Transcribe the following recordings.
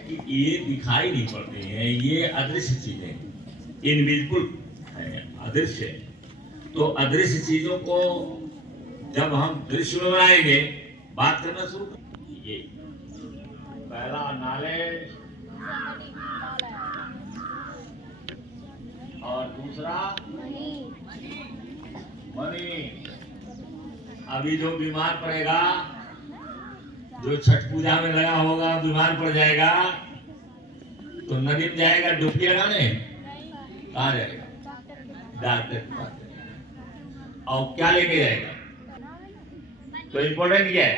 कि ये दिखाई नहीं पड़ते हैं, ये अदृश्य चीजें, इनविजिबल है, अदृश्य है। तो अदृश्य चीजों को जब हम दृश्य में बनाएंगे, बात करना शुरू करेंगे। ये पहला नॉलेज और दूसरा मनी। अभी जो बीमार पड़ेगा, जो छठ पूजा में लगा होगा, बीमार पड़ जाएगा तो नदी में जाएगा डुबकी लगाने? कहाँ जाएगा? डॉक्टर के पास। और क्या लेके जाएगा? तो इम्पोर्टेंट क्या है?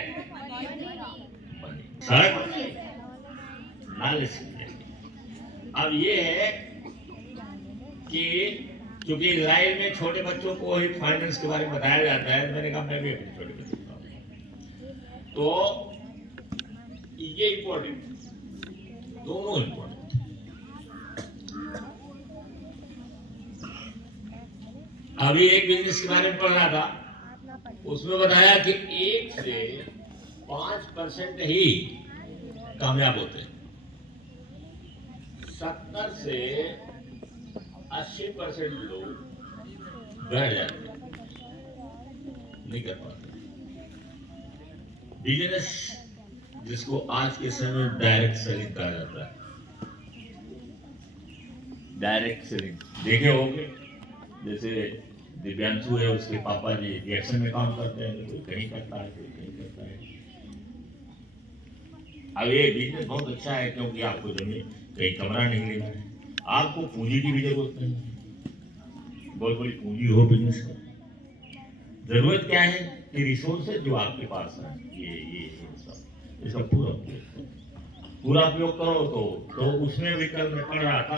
नॉलेज। अब ये है कि क्योंकि इजराइल में छोटे बच्चों को ही फाइनेंस के बारे में बताया जाता है, मैंने कहा मैं भी अपने छोटे बच्चों को, तो ये इम्पोर्टेंट, दोनों इम्पोर्टेंट। अभी एक बिजनेस के बारे में पढ़ रहा था, उसमें बताया कि 1 से 5% ही कामयाब होते हैं, 70 से 80% लोग बैठ जाते हैं, नहीं कर पाते। बिजनेस जिसको आज के समय में डायरेक्ट सेलिंग कहा जाता है, डायरेक्ट सेलिंग देखे होंगे। जैसे दिव्यांशु है, उसके पापा जी रिएक्शन में काम करते हैं, कोई कहीं करता है, कोई कहीं करता है। अब ये बिजनेस बहुत अच्छा है क्योंकि आपको जमीन कहीं कमरा नहीं लेना है, आपको पूंजी की भी जरूरत नहीं है, बहुत बड़ी पूंजी हो बिजनेस का। जरूरत क्या है कि रिसोर्सेज जो आपके पास है, ये सब, इसका पूरा उपयोग करो। तो उसमें भी कल मैं पढ़ रहा था,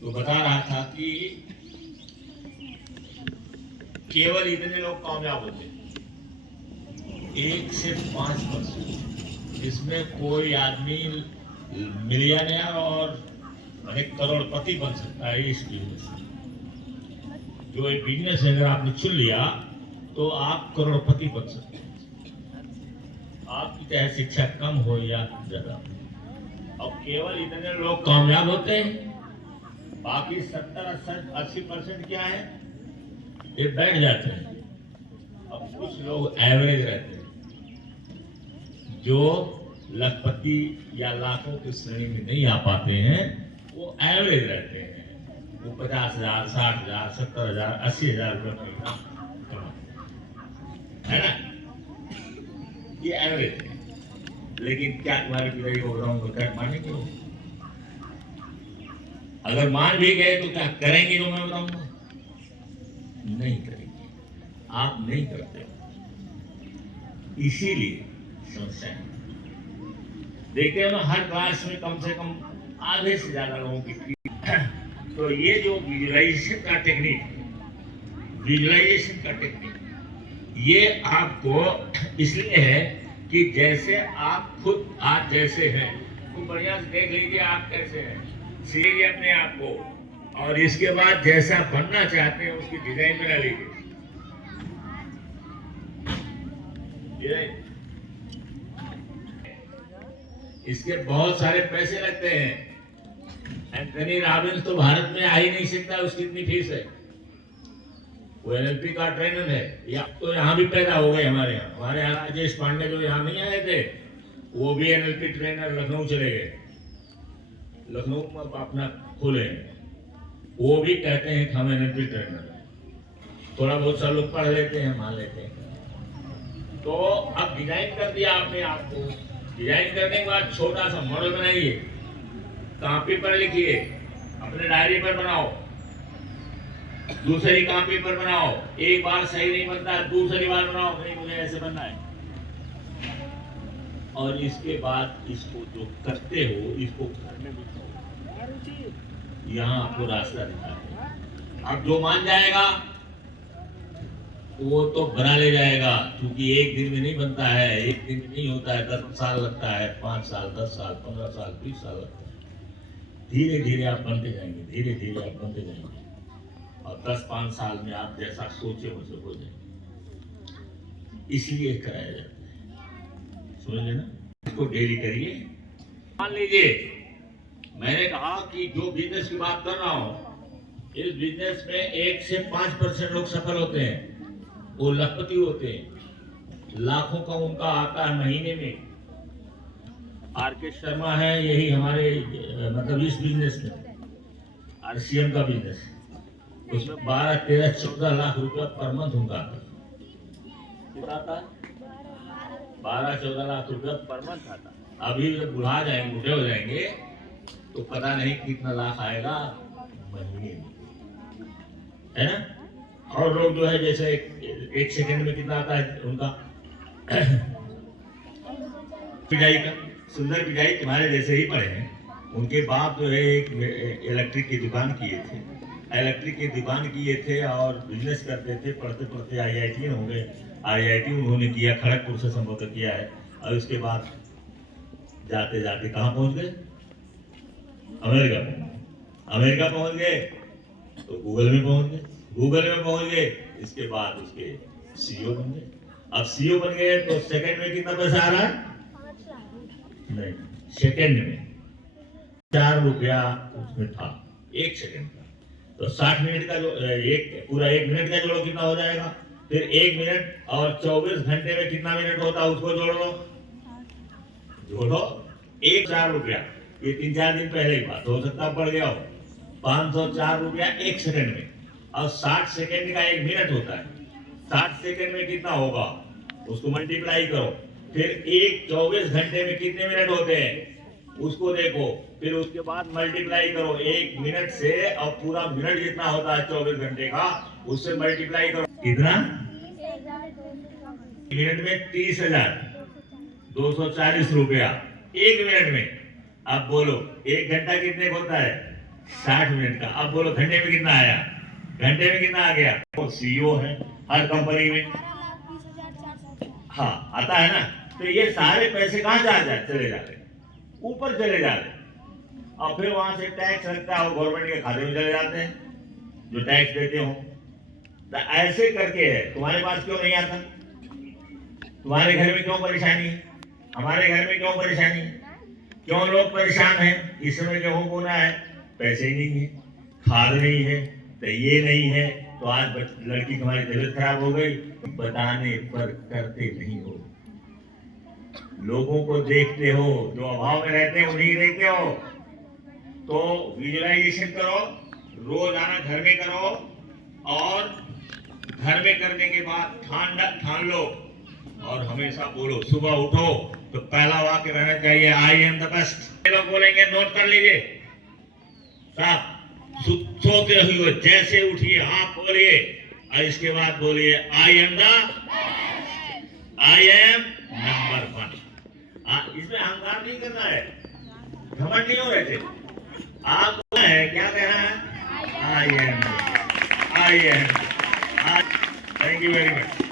तो बता रहा था कि केवल इतने लोग कामयाब होते हैं, 1 से 5%। इसमें कोई आदमी मिलियनेयर और अनेक करोड़पति बन सकता है इस बिजनेस में। जो एक बिजनेस अगर आपने चुन लिया तो आप करोड़पति बन सकते हैं, आपकी चाहे शिक्षा कम हो या ज्यादा। अब केवल इतने लोग कामयाब होते हैं, बाकी 70-80% क्या है, ये बैठ जाते हैं। अब कुछ लोग एवरेज रहते हैं, जो लखपति या लाखों की श्रेणी में नहीं आ पाते हैं, वो एवरेज रहते हैं। वो 50,000, 60,000, 70,000, 80,000 रुपये महीना कमाते है ना, ये एवरेज है। लेकिन क्या तुम्हारे पिताजी को बताऊंगा क्या मानेंगे वो? अगर मान भी गए तो क्या करेंगे जो मैं बताऊंगा? नहीं करेंगे, आप नहीं करते, इसीलिए समस्या है। देखते हो ना, हर क्लास में कम से कम आधे से ज्यादा लोगों की। तो ये जो विजुअलाइजेशन का टेक्निक, ये आपको इसलिए है कि जैसे आप खुद आज जैसे हैं, तो बढ़िया से देख लीजिए आप कैसे हैं, सीखिए अपने आप को, और इसके बाद जैसा बनना चाहते हैं उसकी डिजाइन बना लीजिए। इसके बहुत सारे पैसे लगते हैं। एंथनी रॉबिन्स तो भारत में आ ही नहीं सकता, उसकी इतनी फीस है। वो एनएलपी का ट्रेनर है, या तो यहाँ भी पैदा हो गए हमारे यहाँ राजेश पांडे जो यहाँ नहीं आए थे, वो भी एनएलपी ट्रेनर लखनऊ चले गए, लखनऊ में अपना खोले, वो भी कहते हैं कि हम एनएलपी ट्रेनर हैं। थोड़ा बहुत सा लोग पढ़ लेते हैं, मान लेते हैं। तो अब डिजाइन कर दिया आपने, आपको डिजाइन करने के बाद छोटा सा मॉडल बनाइए, कॉपी पर लिखिए, अपने डायरी पर बनाओ, दूसरी कॉपी पर बनाओ। एक बार सही नहीं बनता, दूसरी बार बनाओ, नहीं मुझे ऐसे बनना है। और इसके बाद इसको जो करते हो, इसको करने भी यहाँ आपको रास्ता दिखा है। अब जो मान जाएगा वो तो बना ले जाएगा, क्योंकि एक दिन में नहीं बनता है, एक दिन में नहीं होता है, 10 साल लगता है, 5 साल, 10 साल, 15 साल, 20 साल लगता है। धीरे धीरे आप बनते जाएंगे, धीरे धीरे आप बनते जाएंगे, और 10-5 साल में आप जैसा सोचे वैसे हो जाएंगे। इसलिए कराया जाता है, समझ लेना। इसको डेली करिए। मान लीजिए मैंने कहा कि जो बिजनेस की बात कर रहा हूं, इस बिजनेस में 1 से 5% लोग सफल होते हैं, वो लखपति होते हैं, लाखों का उनका आता है महीने में। आर.के. शर्मा है, यही हमारे मतलब इस बिजनेस में आरसीएम का बिजनेस, उसमें 12, 13, 14 लाख रुपया पर मंथ उनका आता है। 12, 14 लाख रुपया पर मंथ आता। अभी जब बुढ़ा जाएंगे, बूढ़े हो जाएंगे, तो पता नहीं कितना लाख आएगा महीने में, है ना। और लोग जो है जैसे एक सेकंड में कितना आता है उनका पिटाई का, सुंदर पिटाई तुम्हारे जैसे ही पड़े हैं। उनके बाप जो है एक इलेक्ट्रिक की दुकान किए थे, इलेक्ट्रिक की दुकान किए थे और बिजनेस करते थे। पढ़ते पढ़ते IIT हो गए, IIT उन्होंने किया, खड़गपुर से संभवतः किया है। और उसके बाद जाते जाते कहाँ पहुंच गए? अमेरिका में। अमेरिका पहुंच गए तो गूगल में पहुंच गए, गूगल में पहुंच गए, इसके बाद उसके CEO बन गए। अब CEO बन गए तो सेकंड में कितना पैसा आ रहा है? नहीं, सेकंड में 4 रुपया उसमें था, 1 सेकंड का। तो 60 मिनट का जो पूरा 1 मिनट का जोड़ो कितना हो जाएगा? फिर 1 मिनट और 24 घंटे में कितना मिनट होता है उसको जोड़ो, 4 रुपया। ये 3-4 दिन पहले की बात हो सकता बढ़ गया हो। 504 रुपया 1 सेकंड में। और 60 सेकंड का 1 मिनट होता है, 60 सेकंड में कितना होगा उसको मल्टीप्लाई करो। फिर 24 घंटे में कितने मिनट होते हैं उसको देखो, फिर उसके बाद मल्टीप्लाई करो 1 मिनट से, और पूरा मिनट जितना होता है 24 घंटे का उससे मल्टीप्लाई करो। कितना? मिनट में 30,240 रुपया 1 मिनट में। अब बोलो 1 घंटा कितने का होता है? 60 मिनट का। अब बोलो घंटे में कितना आया? घंटे में कितना आ गया? वो CEO है हर कंपनी में, हाँ आता है ना। तो ये सारे पैसे कहाँ चले जा रहे? ऊपर चले जा रहे, और फिर वहां से टैक्स लगता है, गवर्नमेंट के खाते में चले जाते हैं जो टैक्स देते हो। तो ऐसे करके है। तुम्हारे पास क्यों नहीं आता? तुम्हारे घर में क्यों परेशानी है? हमारे घर में क्यों परेशानी है? क्यों लोग परेशान हैं? इस समय गेहूं बोना है, पैसे नहीं है, खाद नहीं है, तो ये नहीं है, तो आज लड़की तुम्हारी तबीयत खराब हो गई, बताने पर करते नहीं हो। लोगों को देखते हो, जो अभाव में रहते हैं उन्हीं देखते हो। तो विजुअलाइजेशन करो, रोज आना घर में करो, और घर में करने के बाद ठान लो, और हमेशा बोलो। सुबह उठो तो पहला वाक्य रहना चाहिए, आई एम द बेस्ट। लोग बोलेंगे, नोट कर लीजिए साहब। सोते हुए जैसे उठिए आप बोलिए, और इसके बाद बोलिए, आई एम नंबर 1। इसमें अहंकार नहीं करना है, घमंड नहीं हो रहे थे आप। है क्या कहना है? I am. Thank you very much.